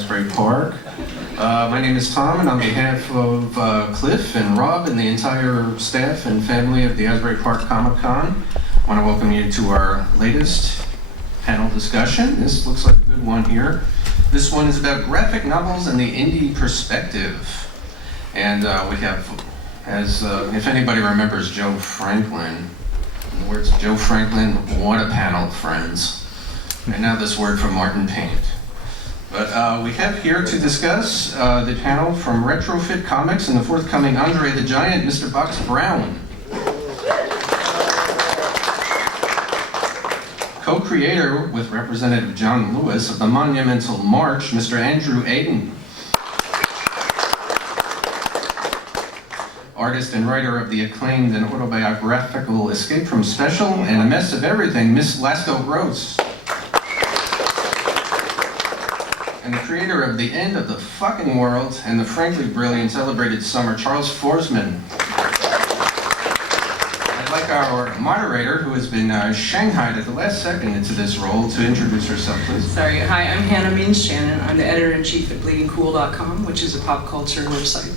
Asbury Park. My name is Tom, and on behalf of Cliff and Rob and the entire staff and family of the Asbury Park Comic-Con, I want to welcome you to our latest panel discussion. This looks like a good one here. This one is about graphic novels and the indie perspective. And we have, if anybody remembers Joe Franklin, in the words of Joe Franklin, what a panel, friends. And now this word from Martin Paint. But we have here to discuss the panel from Retrofit Comics and the forthcoming Andre the Giant, Mr. Box Brown. Co-creator with Representative John Lewis of the Monumental March, Mr. Andrew Aydin. Artist and writer of the acclaimed and autobiographical Escape from Special and A Mess of Everything, Miss-Lasko Gross. And the creator of The End of the Fucking World and the frankly brilliant celebrated summer, Charles Forsman. I'd like our moderator, who has been shanghaied at the last second into this role, to introduce herself, please. Sorry, hi, I'm Hannah Means Shannon. I'm the editor-in-chief at bleedingcool.com, which is a pop culture website.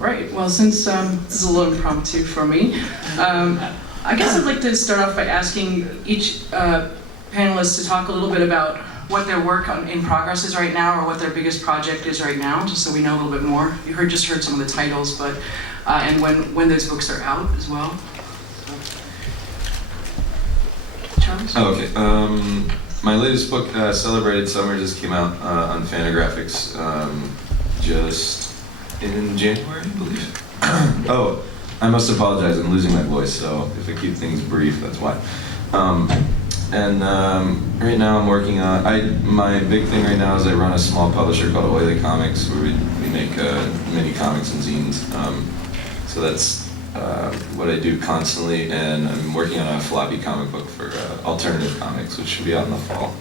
Right, well, since this is a little impromptu for me, I guess I'd like to start off by asking each panelist to talk a little bit about what their work in progress is right now, or what their biggest project is right now, just so we know a little bit more. You just heard some of the titles, but and when those books are out as well. Charles? Oh, okay. My latest book, Celebrated Summer, just came out on Fantagraphics just in January, I believe. Oh, I must apologize, I'm losing my voice, so if I keep things brief, that's why. Right now I'm working on, my big thing right now is I run a small publisher called Oily Comics, where we make mini comics and zines. So that's what I do constantly, and I'm working on a floppy comic book for alternative comics, which should be out in the fall.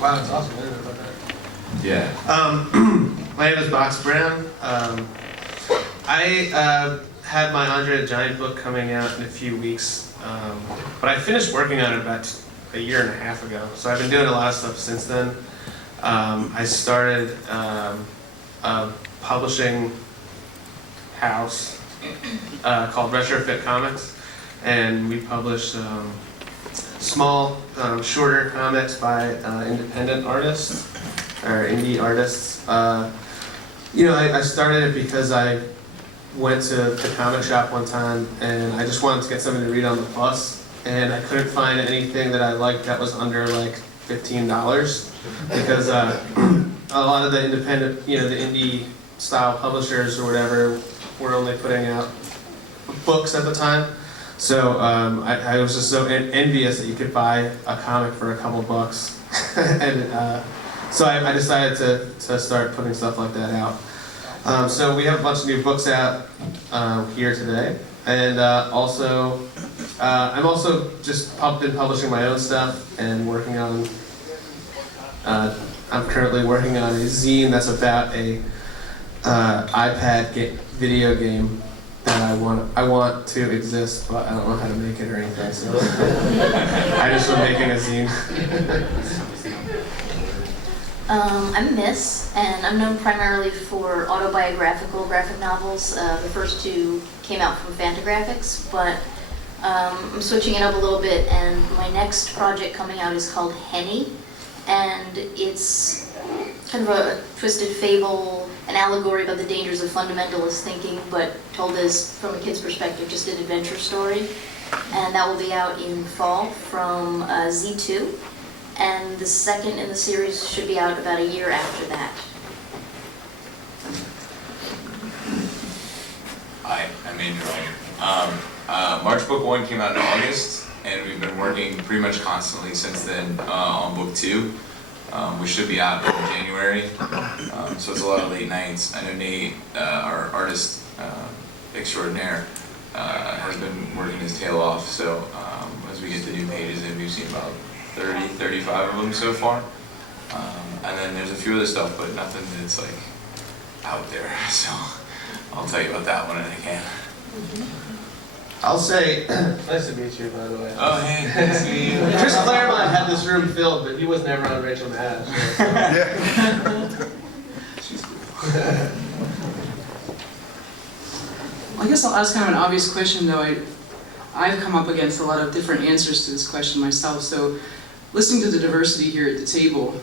Wow, that's awesome. I didn't know about that. Yeah. My name is Box Brown. I had my Andre the Giant book coming out in a few weeks, but I finished working on it about a year and a half ago, so I've been doing a lot of stuff since then. I started a publishing house called Retrofit Comics, and we publish small, shorter comics by independent artists, or indie artists. I started it because I went to the comic shop one time and I just wanted to get something to read on the bus, and I couldn't find anything that I liked that was under like $15, because a lot of the independent, the indie style publishers or whatever were only putting out books at the time. So I was just so envious that you could buy a comic for a couple bucks. And so I decided to start putting stuff like that out. So we have a bunch of new books out here today, and I'm also just been publishing my own stuff and working on. I'm currently working on a zine that's about a iPad video game that I want to exist, but I don't know how to make it or anything. So I just been making a zine. I'm Miss, and I'm known primarily for autobiographical graphic novels. The first two came out from Fantagraphics, but I'm switching it up a little bit, and my next project coming out is called Henny, and it's kind of a twisted fable, an allegory about the dangers of fundamentalist thinking, but told as, from a kid's perspective, just an adventure story. And that will be out in fall from Z2. And the second in the series should be out about a year after that. Hi, I'm Andrew Aydin. March Book 1 came out in August, and we've been working pretty much constantly since then on Book 2. We should be out in January, so it's a lot of late nights. I know Nate, our artist extraordinaire, has been working his tail off, so as we get the new pages in, we've seen about 30, 35 of them so far. And then there's a few other stuff, but nothing that's like out there, so I'll tell you about that one when I can. I'll say, nice to meet you, by the way. Oh, hey, nice to meet you. Chris Claremont had this room filled, but he was never on Rachel Maddow. She's cool. I guess I'll ask kind of an obvious question, though. I've come up against a lot of different answers to this question myself. So, listening to the diversity here at the table,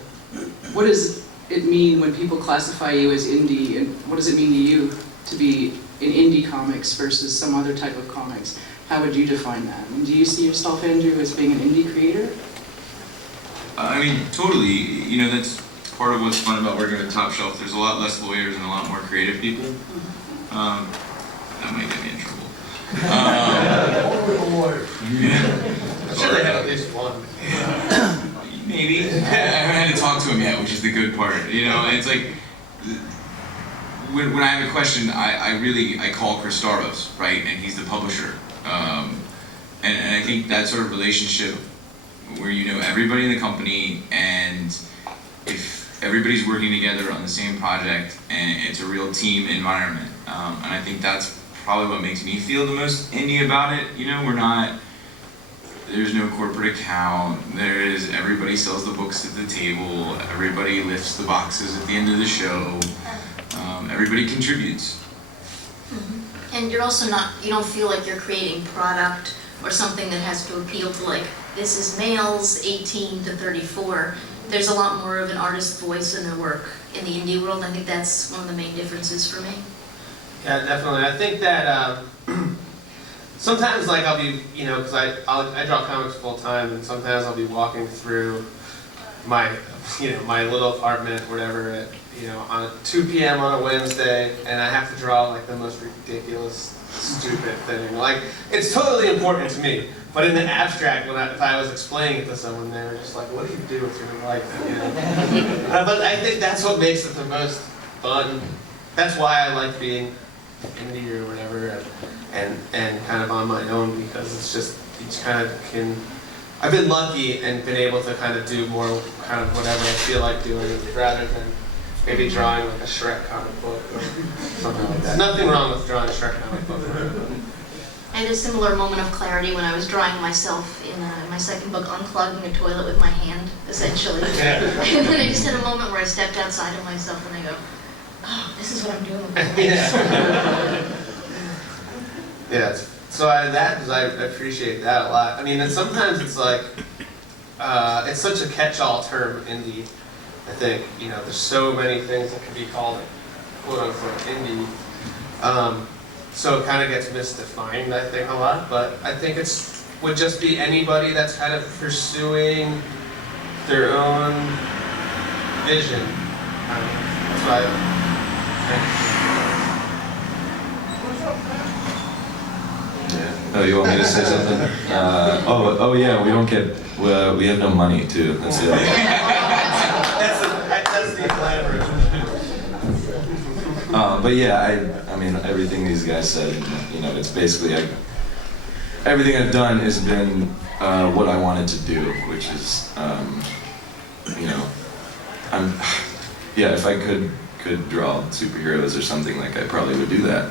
what does it mean when people classify you as indie, and what does it mean to you to be in indie comics versus some other type of comics? How would you define that? And do you see yourself, Andrew, as being an indie creator? I mean, totally. You know, that's part of what's fun about working with Top Shelf. There's a lot less lawyers and a lot more creative people. That might get me in trouble. I'm sure they have at least one. Maybe. I haven't had to talk to him yet, which is the good part. You know, it's like, when I have a question, I call Chris Staros, right? And he's the publisher. And I think that sort of relationship where you know everybody in the company, and if everybody's working together on the same project, and it's a real team environment. And I think that's probably what makes me feel the most indie about it. You know, there's no corporate account, everybody sells the books at the table, everybody lifts the boxes at the end of the show, everybody contributes. Mm-hmm. And you're also you don't feel like you're creating product or something that has to appeal to, like, this is males 18 to 34. There's a lot more of an artist's voice in their work in the indie world. I think that's one of the main differences for me. Yeah, definitely. I think that sometimes, like, I'll be, you know, because I draw comics full time, and sometimes I'll be walking through my little apartment, whatever, at, on 2 p.m. on a Wednesday, and I have to draw like the most ridiculous, stupid thing. Like, it's totally important to me, but in the abstract, if I was explaining it to someone, they were just like, "What do you do with your life?" But I think that's what makes it the most fun. That's why I like being indie or whatever, and kind of on my own, because it's just, I've been lucky and been able to kind of do more kind of whatever I feel like doing, rather than maybe drawing like a Shrek comic book or something like that. Nothing wrong with drawing a Shrek comic book. I had a similar moment of clarity when I was drawing myself in my second book, unclogging a toilet with my hand, essentially. Yeah. And then I just had a moment where I stepped outside of myself and I go, oh, this is what I'm doing with my life. Yeah. So I appreciate that a lot. I mean, and sometimes it's like, it's such a catch-all term, indie. I think, there's so many things that can be called, quote-unquote, indie. So it kind of gets misdefined, I think, a lot. But I think would just be anybody that's kind of pursuing their own vision. That's why Oh, you want me to say something? Oh yeah, we have no money too. That's it. that's the elaborate. But yeah, I mean, everything these guys said, it's basically everything I've done has been what I wanted to do, which is, if I could draw superheroes or something, like, I probably would do that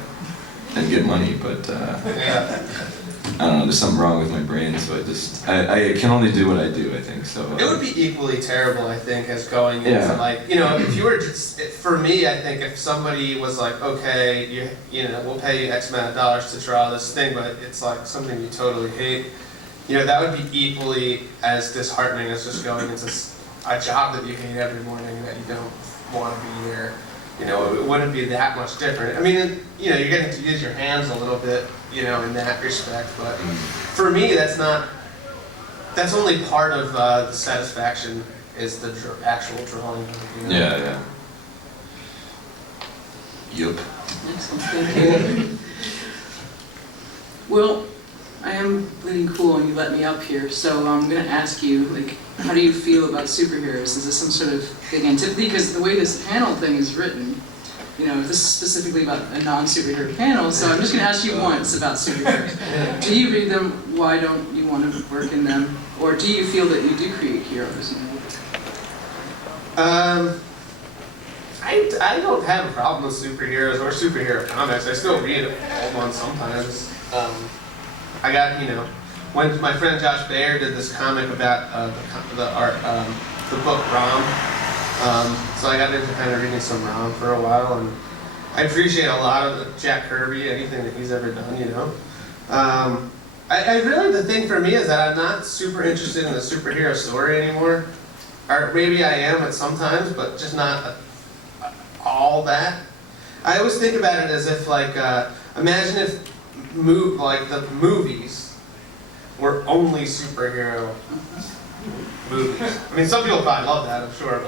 and get money, but I don't know, there's something wrong with my brain, so I can only do what I do, I think, so. It would be equally terrible, I think, as going into, like, if you were for me, I think if somebody was like, okay, we'll pay you X amount of dollars to draw this thing, but it's like something you totally hate, that would be equally as disheartening as just going into a job that you hate every morning that you don't want to be there. It wouldn't be that much different. I mean, you're getting to use your hands a little bit, in that respect, but for me, that's only part of the satisfaction, is the actual drawing. Yeah. Yup. Excellent, thank you. Well, I am bleeding cool and you let me up here, so I'm going to ask you, like, how do you feel about superheroes? Is this some sort of big antipathy? Because the way this panel thing is written, this is specifically about a non-superhero panel, so I'm just going to ask you once about superheroes. Do you read them? Why don't you want to work in them? Or do you feel that you do create heroes? I don't have a problem with superheroes or superhero comics. I still read old ones sometimes. I got, when my friend Josh Bayer did this comic about the book Rom, so I got into kind of reading some Rom for a while, and I appreciate a lot of Jack Kirby, anything that he's ever done, I really, the thing for me is that I'm not super interested in the superhero story anymore. Or maybe I am at sometimes, but just not all that. I always think about it as if, like, imagine if the movies were only superhero movies. I mean, some people probably love that, I'm sure,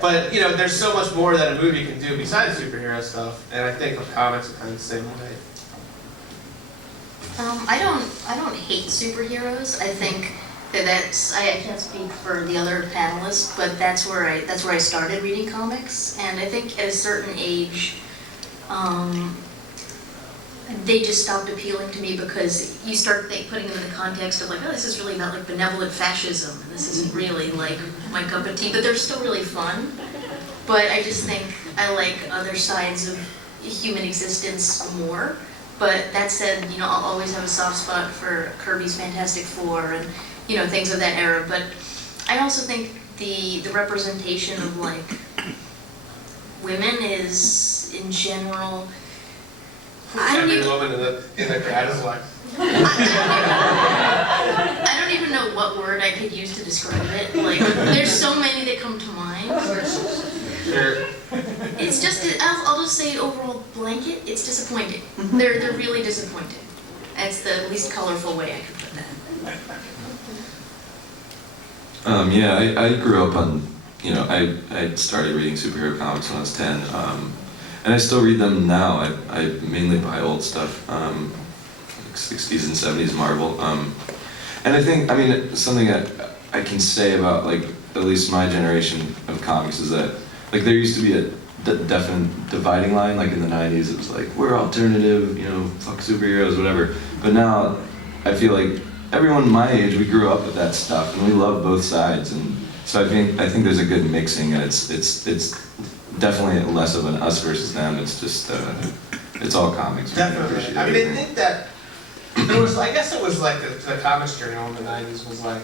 but there's so much more that a movie can do besides superhero stuff, and I think comics are kind of the same way. I don't hate superheroes. I think I can't speak for the other panelists, but that's where I started reading comics, and I think at a certain age, they just stopped appealing to me because you start putting them in the context of like, oh, this is really about like benevolent fascism, and this isn't really like my cup of tea, but they're still really fun. But I just think I like other sides of human existence more. But that said, I'll always have a soft spot for Kirby's Fantastic Four and, things of that era. But I also think the representation of, like, women is, in general, Every woman in the crowd is like... I don't even know what word I could use to describe it. Like, there's so many that come to mind. Sure. It's just, I'll just say overall blanket, it's disappointing. They're really disappointing. That's the least colorful way I could put that. Yeah, I grew up on, I started reading superhero comics when I was 10, and I still read them now. I mainly buy old stuff, like 60s and 70s Marvel. And I think, something that I can say about, like, at least my generation of comics is that, like, there used to be a definite dividing line, like in the 90s, it was like, we're alternative, fuck superheroes, whatever. But now, I feel like everyone my age, we grew up with that stuff, and we love both sides, and so I think there's a good mixing, and it's definitely less of an us versus them, it's just, it's all comics. Definitely. I think that there was, I guess it was like the Comics Journal in the 90s was like,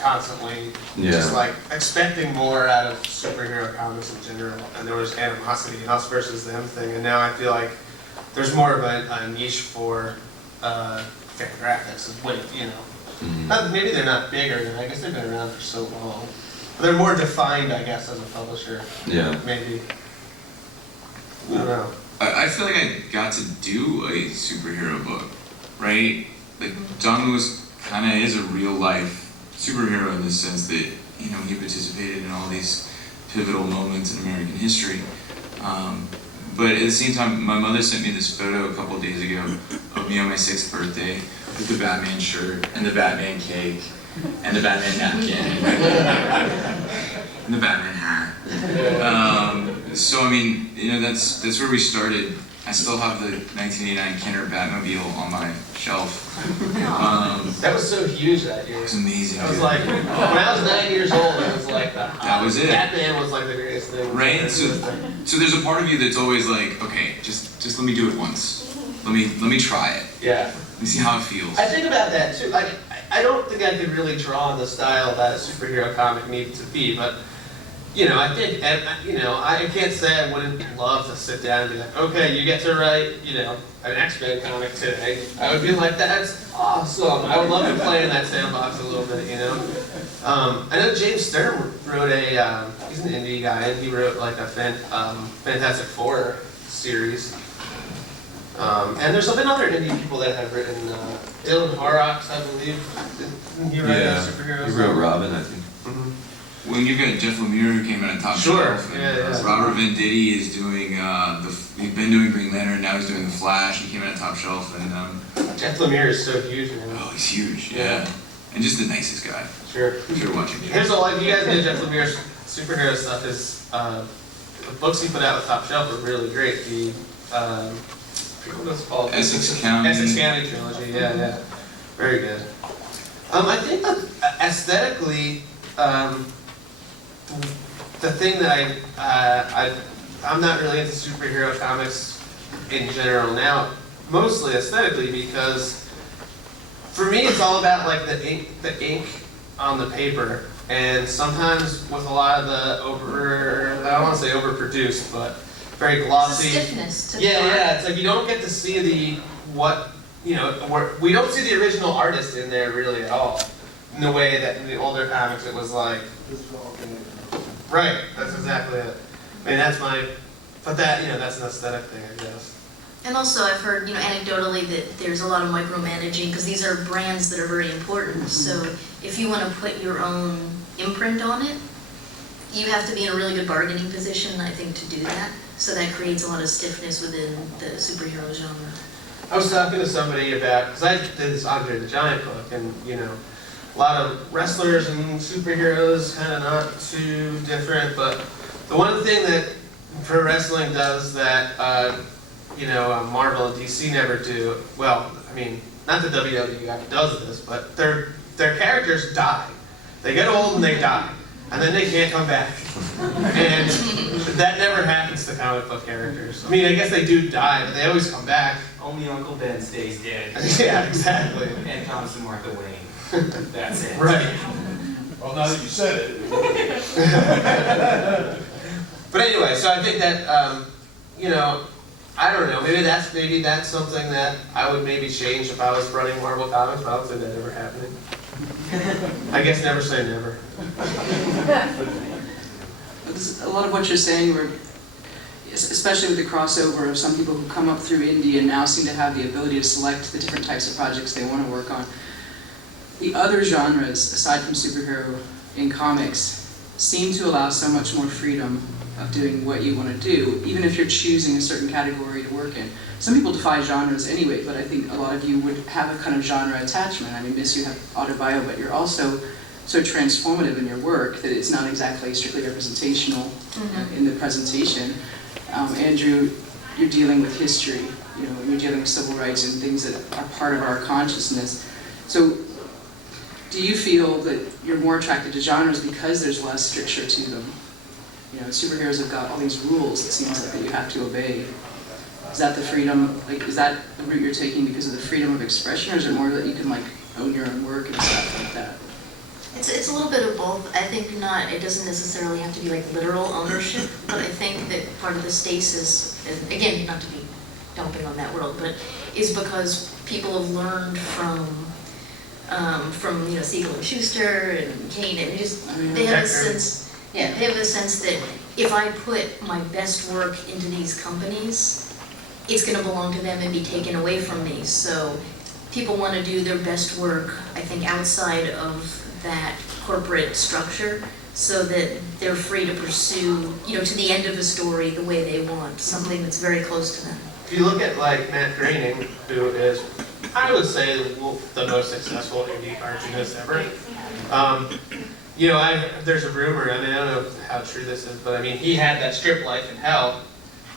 constantly just like expecting more out of superhero comics in general, and there was animosity, us versus them thing, and now I feel like there's more of a niche for Fantagraphics. Maybe they're not bigger, I guess they've been around for so long. But they're more defined, I guess, as a publisher. Yeah. Maybe. I don't know. I feel like I got to do a superhero book, right? Like, John Lewis kind of is a real life superhero in the sense that, he participated in all these pivotal moments in American history. But at the same time, my mother sent me this photo a couple of days ago of me on my 6th birthday with the Batman shirt and the Batman cake and the Batman napkin and the Batman hat. So that's where we started. I still have the 1989 Kenner Batmobile on my shelf. That was so huge that year. It was amazing. I was like, when I was 9 years old, it was like that was it. Batman was like the greatest thing. Right? So there's a part of you that's always like, okay, just let me do it once. Let me try it. Yeah. Let me see how it feels. I think about that too. Like, I don't think I could really draw the style that a superhero comic needs to be, but I think, I can't say I wouldn't love to sit down and be like, okay, you get to write, an X-Men comic today. I would be like, that's awesome. I would love to play in that sandbox a little bit, I know James Stern wrote he's an indie guy, and he wrote like a Fantastic Four series. And there's been other indie people that have written, Dylan Horrocks, I believe. Didn't he write superheroes? He wrote Robin, I think. Mm-hmm. Well, you've got Jeff Lemire who came in on Top Shelf. Yeah. Robert Venditti is doing he's been doing Green Lantern, now he's doing The Flash. He came in on Top Shelf, and Jeff Lemire is so huge, man. oh, he's huge, yeah. And just the nicest guy. Sure. If you're watching. Here's you guys know Jeff Lemire's superhero stuff is the books he put out with Top Shelf were really great. The I forget what it's called. Essex County trilogy. Yeah. Very good. I think that aesthetically. The thing that I'm not really into superhero comics in general now, mostly aesthetically, because for me it's all about like the ink on the paper, and sometimes with a lot of the I don't want to say overproduced, but very glossy. It's a stiffness to the Yeah, art. yeah. It's like you don't get to see we don't see the original artist in there really at all. In the way that in the older comics it was like. Right. That's exactly it. I mean, that's an aesthetic thing, I guess. And also, I've heard, anecdotally that there's a lot of micromanaging, because these are brands that are very important. So if you want to put your own imprint on it, you have to be in a really good bargaining position, I think, to do that. So that creates a lot of stiffness within the superhero genre. I was talking to somebody because I did this Andre the Giant book, and a lot of wrestlers and superheroes, kind of not too different, but the one thing that pro wrestling does that Marvel and DC never do, well, I mean, not that WWE does this, but their characters die. They get old and they die, and then they can't come back. And that never happens to comic book characters. I mean, I guess they do die, but they always come back. Only Uncle Ben stays dead. Yeah, exactly. And Thomas and Martha Wayne. That's it. Right. Well, now that you said it. But anyway, so I think that, I don't know, maybe that's something that I would maybe change if I was running Marvel Comics, but I don't see that ever happening. I guess never say never. A lot of what you're saying, especially with the crossover of some people who come up through indie and now seem to have the ability to select the different types of projects they want to work on. The other genres, aside from superhero in comics, seem to allow so much more freedom of doing what you want to do, even if you're choosing a certain category to work in. Some people defy genres anyway, but I think a lot of you would have a kind of genre attachment. I mean, Miss, you have autobio, but you're also so transformative in your work that it's not exactly strictly representational in the presentation. Andrew, you're dealing with history, and you're dealing with civil rights and things that are part of our consciousness. So, do you feel that you're more attracted to genres because there's less stricture to them? Superheroes have got all these rules, it seems like, that you have to obey. Is that the freedom, is that the route you're taking because of the freedom of expression, or is it more that you can own your own work and stuff like that? It's a little bit of both. I think it doesn't necessarily have to be literal ownership, but I think that part of the stasis, and again, not to be dumping on that world, but is because people have learned from Siegel and Schuster and Kane, and they have a sense. Yeah, they have a sense that if I put my best work into these companies, it's going to belong to them and be taken away from me. So people want to do their best work, I think, outside of that corporate structure, so that they're free to pursue, to the end of a story the way they want, something that's very close to them. If you look at Matt Groening, who is, I would say, the most successful indie cartoonist ever. There's a rumor, I don't know how true this is, but he had that strip Life in Hell,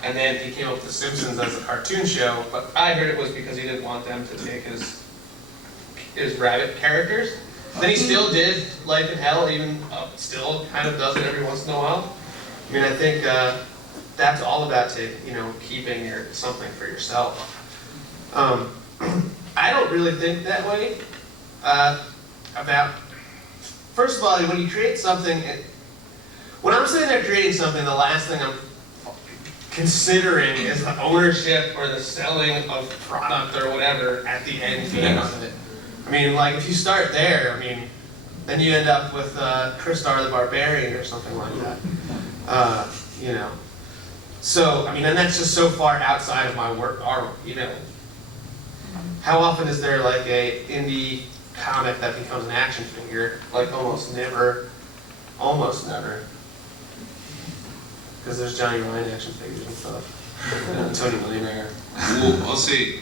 and then he came up with The Simpsons as a cartoon show, but I heard it was because he didn't want them to take his rabbit characters. Then he still did Life in Hell, even still kind of does it every once in a while. I think that's all about keeping something for yourself. I don't really think that way about. First of all, when you create something, when I'm sitting there creating something, the last thing I'm considering is the ownership or the selling of product or whatever at the end game of it. If you start there, then you end up with Kristar the Barbarian or something like that. So, and that's just so far outside of my work, How often is there a indie comic that becomes an action figure? Almost never. Almost never. Because there's Johnny Ryan action figures and stuff. And Tony Millionaire. Well, I'll say,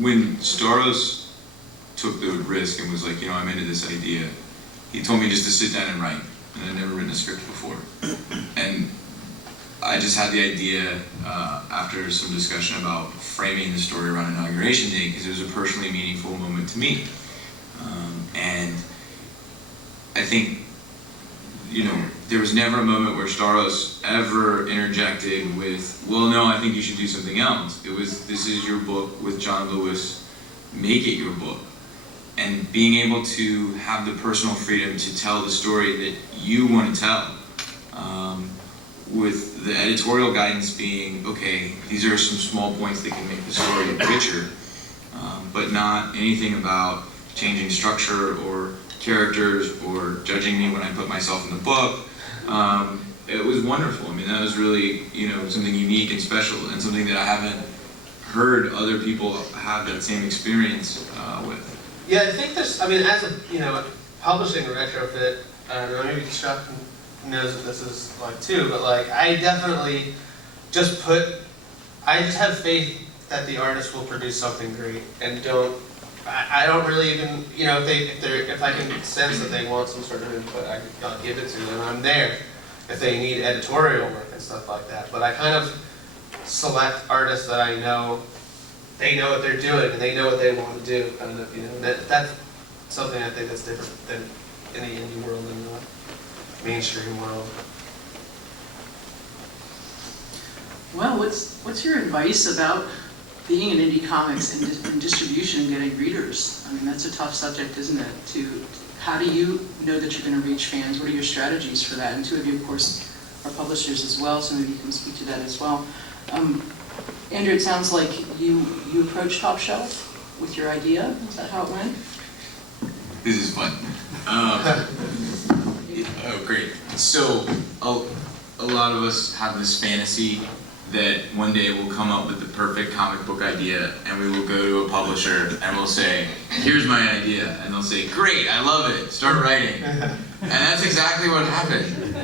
when Staros took the risk and was like, I'm into this idea, he told me just to sit down and write. And I'd never written a script before. And I just had the idea after some discussion about framing the story around Inauguration Day, because it was a personally meaningful moment to me. And I think there was never a moment where Staros ever interjected with, well, no, I think you should do something else. It was, this is your book with John Lewis, make it your book. And being able to have the personal freedom to tell the story that you want to tell. With the editorial guidance being, okay, these are some small points that can make the story richer, but not anything about changing structure or characters or judging me when I put myself in the book. It was wonderful. I mean, that was really, something unique and special, and something that I haven't heard other people have that same experience with. Yeah, I think there's, as a, publishing retrofit, I don't know, maybe Chuck knows what this is like too, but like, I definitely I just have faith that the artist will produce something great, and I don't really even, if I can sense that they want some sort of input, I'll give it to them. I'm there if they need editorial work and stuff like that, but I kind of select artists that I know, they know what they're doing, and they know what they want to do, kind of, that's something I think that's different than in the indie world and the mainstream world. Well, what's your advice about being in indie comics and distribution and getting readers? I mean, that's a tough subject, isn't it? How do you know that you're going to reach fans? What are your strategies for that? And two of you, of course, are publishers as well, so maybe you can speak to that as well. Andrew, it sounds like you approached Top Shelf with your idea. Is that how it went? This is fun. Oh, great. So, a lot of us have this fantasy that one day we'll come up with the perfect comic book idea, and we will go to a publisher and we'll say, here's my idea. And they'll say, great, I love it, start writing. And that's exactly what happened.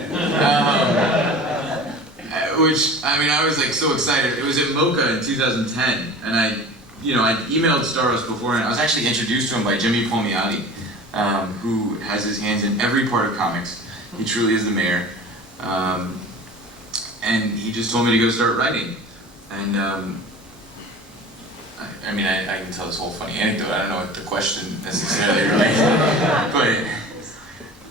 I was like so excited. It was at MoCA in 2010, and I emailed Staros before, and I was actually introduced to him by Jimmy Palmiotti, who has his hands in every part of comics. He truly is the mayor. And he just told me to go start writing. And I can tell this whole funny anecdote. I don't know what the question necessarily relates to, but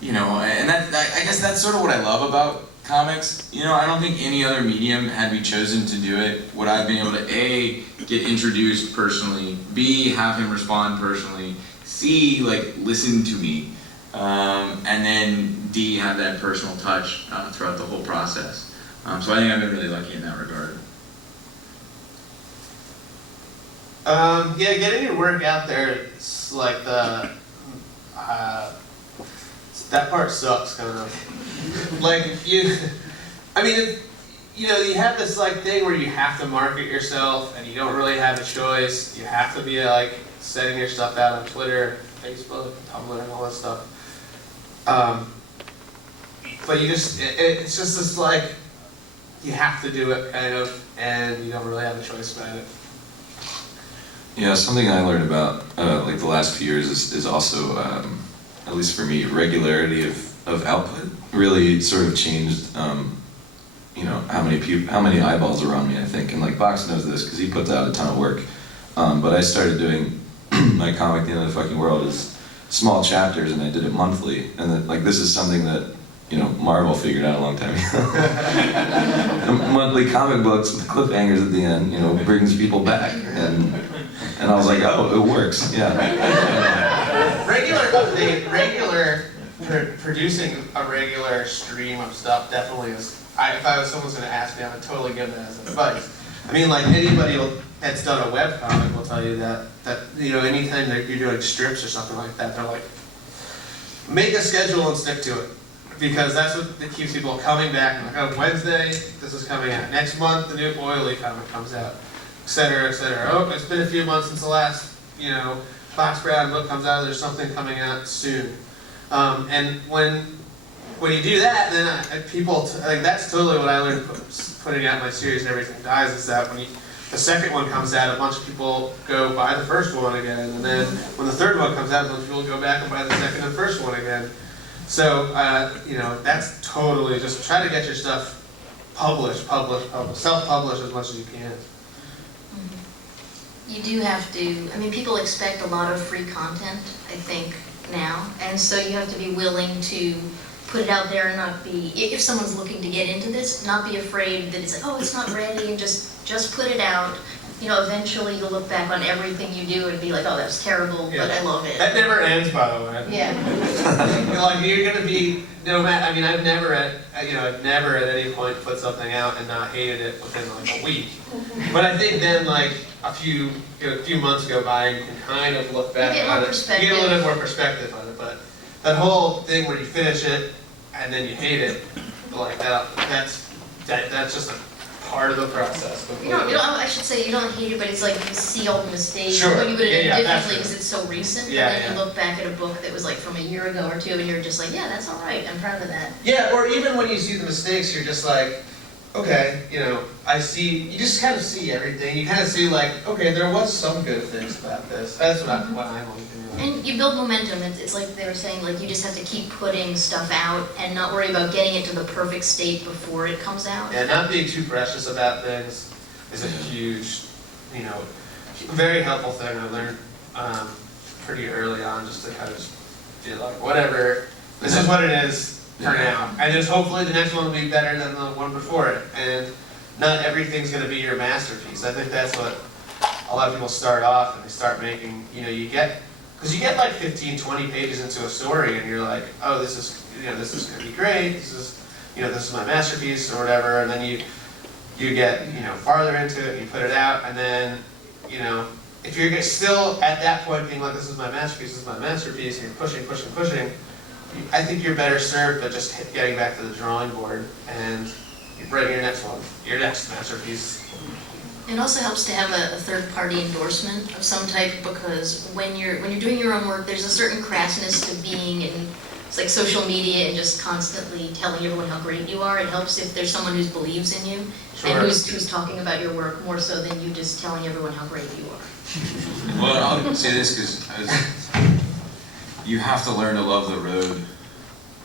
and I guess that's sort of what I love about comics. I don't think any other medium, had we chosen to do it, would I've been able to A, get introduced personally, B, have him respond personally, C, listen to me, and then D, have that personal touch throughout the whole process. So I think I've been really lucky in that regard. Yeah, getting your work out there, it's like that part sucks, kind of. You have this thing where you have to market yourself, and you don't really have a choice. You have to be setting your stuff out on Twitter, Facebook, Tumblr, and all that stuff. But it's just this you have to do it, kind of, and you don't really have a choice about it. Yeah, something I learned about the last few years is also, at least for me, regularity of output really sort of changed, how many eyeballs are on me, I think. And Box knows this because he puts out a ton of work. But I started doing my comic, The End of the Fucking World, as small chapters, and I did it monthly. And then, this is something that Marvel figured out a long time ago. Monthly comic books with cliffhangers at the end, brings people back. And I was like, oh, it works, yeah. Producing a regular stream of stuff definitely is, if someone's going to ask me, I would totally give that as advice. Anybody that's done a webcomic will tell you that anytime that you're doing strips or something like that, they're like, make a schedule and stick to it. Because that's what keeps people coming back. Wednesday, this is coming out. Next month, the new Oily comic comes out, etc., etc. Oh, it's been a few months since the last, Box Brown book comes out. There's something coming out soon. And when you do that, then people, that's totally what I learned putting out my series and Everything Dies, is that when the second one comes out, a bunch of people go buy the first one again, and then when the third one comes out, a bunch of people go back and buy the second and first one again. So, that's totally, just try to get your stuff published, self-publish as much as you can. You do have to, people expect a lot of free content, I think, now, and so you have to be willing to put it out there and not be, if someone's looking to get into this, not be afraid that it's like, oh, it's not ready, and just put it out. You know, eventually you'll look back on everything you do and be like, oh, that's terrible, but I love it. That never ends, by the way. Yeah. Like, you're gonna be, no matter, I mean, I've never at any point put something out and not hated it within like a week. But I think then like a few months go by and you can kind of look back You get on more it. perspective. You get a little bit more perspective on it, but that whole thing where you finish it and then you hate it, like that's just a part of the process. You don't, I should say, you don't hate it, but it's like you see all the mistakes, Sure. what you would have Yeah, done yeah, differently that's because it's so recent, Yeah, and then yeah. you look back at a book that was like from a year ago or two, and you're just like, yeah, that's all right, I'm proud of that. Yeah, or even when you see the mistakes, you're just like, okay, you know, you just kind of see everything. You kind of see like, okay, there was some good things about this. That's what I'm looking at. And you build momentum. It's like they were saying, like you just have to keep putting stuff out and not worry about getting it to the perfect state before it comes out. Yeah, not being too precious about things is a huge, you know, very helpful thing I learned pretty early on, just to kind of just be like, whatever, this is what it is for now. And just hopefully the next one will be better than the one before it. And not everything's going to be your masterpiece. I think that's what a lot of people start off and they start making, you know, because you get like 15, 20 pages into a story and you're like, oh, this is going to be great. This is my masterpiece or whatever. And then you get, farther into it and you put it out. And then, if you're still at that point being like, this is my masterpiece, and you're pushing, I think you're better served by just getting back to the drawing board and writing your next one, your next masterpiece. It also helps to have a third-party endorsement of some type, because when you're doing your own work, there's a certain crassness to being in like social media and just constantly telling everyone how great you are. It helps if there's someone who believes in you and who's talking about your work more so than you just telling everyone how great you are. Well, I'll say this because you have to learn to love the road.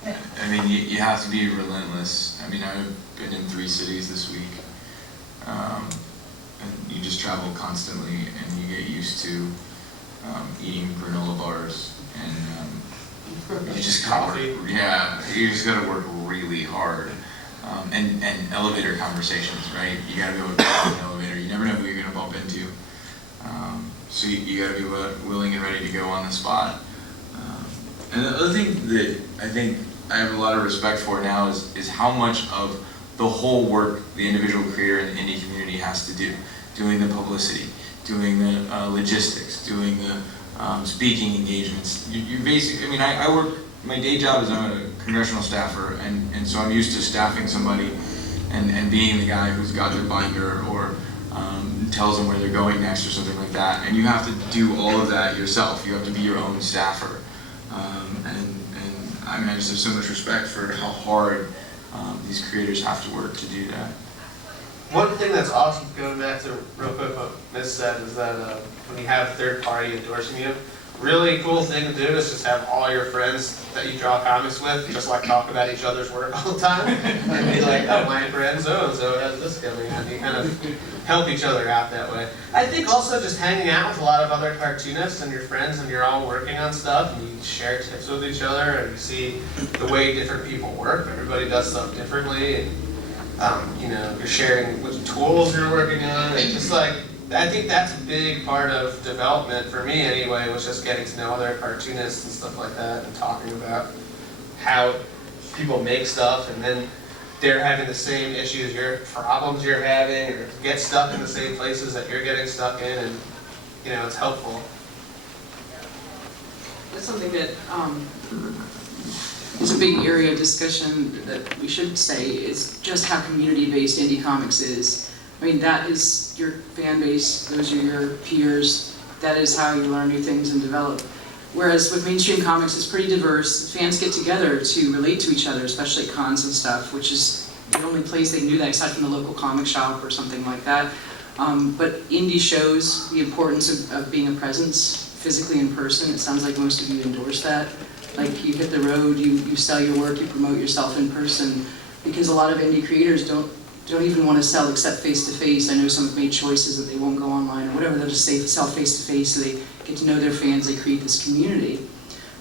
I mean, you have to be relentless. I mean, I've been in 3 cities this week. And you just travel constantly and you get used to eating granola bars and you just gotta work, you just gotta work really hard. And elevator conversations, right? You gotta be able to get in an elevator. You never know who you're gonna bump into. So you gotta be willing and ready to go on the spot. And the other thing that I think I have a lot of respect for now is how much of the whole work the individual creator in the indie community has to do. Doing the publicity, doing the logistics, doing the speaking engagements. You basically, I mean, I work, my day job is I'm a congressional staffer, and so I'm used to staffing somebody and being the guy who's got their binder or tells them where they're going next or something like that. And you have to do all of that yourself. You have to be your own staffer. And I mean, I just have so much respect for how hard these creators have to work to do that. One thing that's awesome, going back to real quick what Miss said, is that when you have a third party endorsing you, really cool thing to do is just have all your friends that you draw comics with just like talk about each other's work all the time and be like, oh, my friend so-and-so has this coming out, and you kind of help each other out that way. I think also just hanging out with a lot of other cartoonists and your friends and you're all working on stuff and you share tips with each other and you see the way different people work. Everybody does stuff differently, and you're sharing which tools you're working on, and just like, I think that's a big part of development for me anyway, was just getting to know other cartoonists and stuff like that and talking about how people make stuff, and then they're having the same issues, problems you're having, or get stuck in the same places that you're getting stuck in, and it's helpful. That's something that is a big area of discussion that we should say is just how community-based indie comics is. I mean, that is your fan base, those are your peers, that is how you learn new things and develop. Whereas with mainstream comics, it's pretty diverse. Fans get together to relate to each other, especially at cons and stuff, which is the only place they can do that aside from the local comic shop or something like that. But indie shows the importance of being a presence physically in person. It sounds like most of you endorse that. Like you hit the road, you sell your work, you promote yourself in person, because a lot of indie creators don't even want to sell except face-to-face. I know some have made choices that they won't go online or whatever, they'll just sell face-to-face so they get to know their fans, they create this community.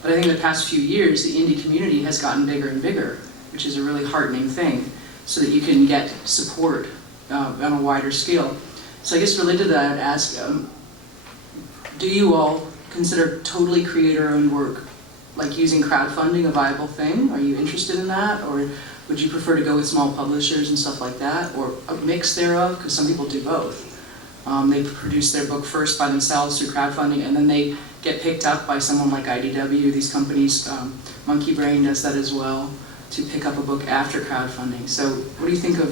But I think in the past few years, the indie community has gotten bigger and bigger, which is a really heartening thing, so that you can get support on a wider scale. So I guess related to that, I'd ask, do you all consider totally creator-owned work, like using crowdfunding, a viable thing? Are you interested in that? Or would you prefer to go with small publishers and stuff like that? Or a mix thereof? Because some people do both. They produce their book first by themselves through crowdfunding, and then they get picked up by someone like IDW. These companies, Monkey Brain does that as well, to pick up a book after crowdfunding. So what do you think of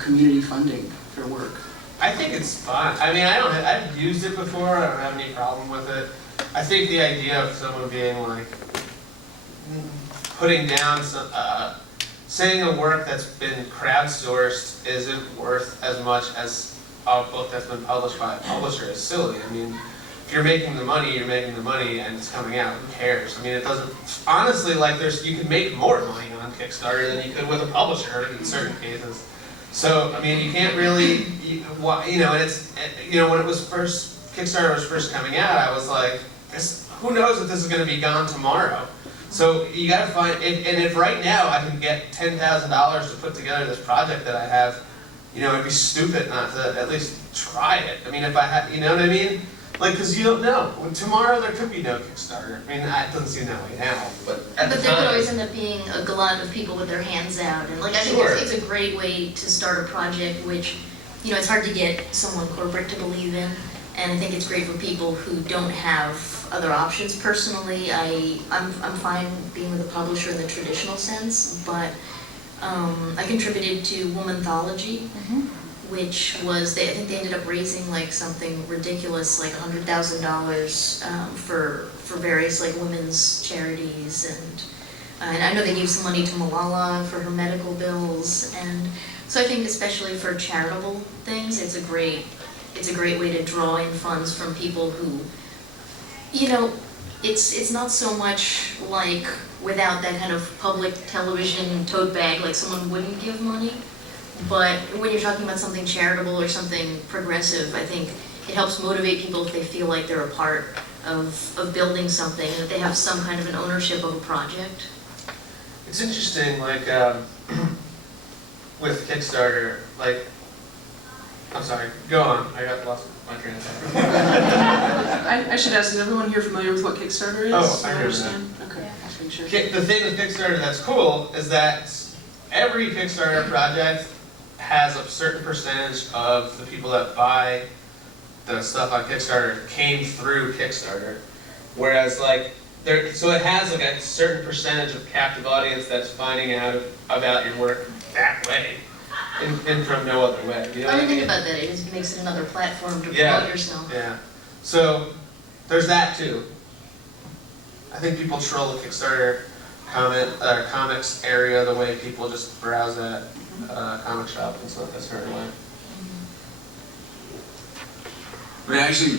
community funding for work? I think it's fun. I mean, I've used it before. I don't have any problem with it. I think the idea of someone being like putting down some, saying a work that's been crowdsourced isn't worth as much as a book that's been published by a publisher is silly. I mean, if you're making the money, you're making the money, and it's coming out. Who cares? I mean, it doesn't. Honestly, like you could make more money on Kickstarter than you could with a publisher in certain cases. So, I mean, you can't really, and it's, when it was Kickstarter was first coming out, I was like, who knows if this is going to be gone tomorrow? So you got to find, and if right now I can get $10,000 to put together this project that I have, it'd be stupid not to at least try it. I mean, if I had, you know what I mean? Like, because you don't know. Tomorrow there could be no Kickstarter. I mean, it doesn't seem that way now, but at the But there time. could always end up being a glut of people with their hands out, and like I think Sure. it's a great way to start a project, which it's hard to get someone corporate to believe in, and I think it's great for people who don't have other options. Personally, I'm fine being with a publisher in the traditional sense, but I contributed to Womanthology. Which was, I think they ended up raising like something ridiculous, like $100,000 for various like women's charities, and I know they gave some money to Malala for her medical bills, and so I think especially for charitable things, it's a great way to draw in funds from people who, it's not so much like without that kind of public television tote bag, like someone wouldn't give money. But when you're talking about something charitable or something progressive, I think it helps motivate people if they feel like they're a part of building something, and if they have some kind of an ownership of a project. It's interesting, like, with Kickstarter, like, I'm sorry, go on, I got lost my train of thought. I should ask, is everyone here familiar with what Kickstarter is? Oh, I hear understand. Okay, just make sure. The thing with Kickstarter that's cool is that every Kickstarter project has a certain percentage of the people that buy the stuff on Kickstarter came through Kickstarter. Whereas like, so it has like a certain percentage of captive audience that's finding out about your work that way, and from no other way. You know I what didn't I mean? think about that, it just makes it another platform to Yeah. promote yourself. Yeah. So there's that too. I think people troll the Kickstarter comics area the way people just browse at comic shop and stuff. That's very way. I mean, actually,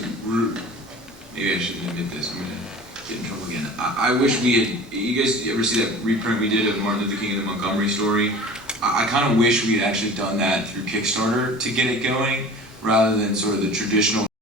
maybe I shouldn't admit this. I'm gonna get in trouble again. I wish we had. You guys ever see that reprint we did of Martin Luther King and the Montgomery story? I kind of wish we had actually done that through Kickstarter to get it going, rather than sort of the traditional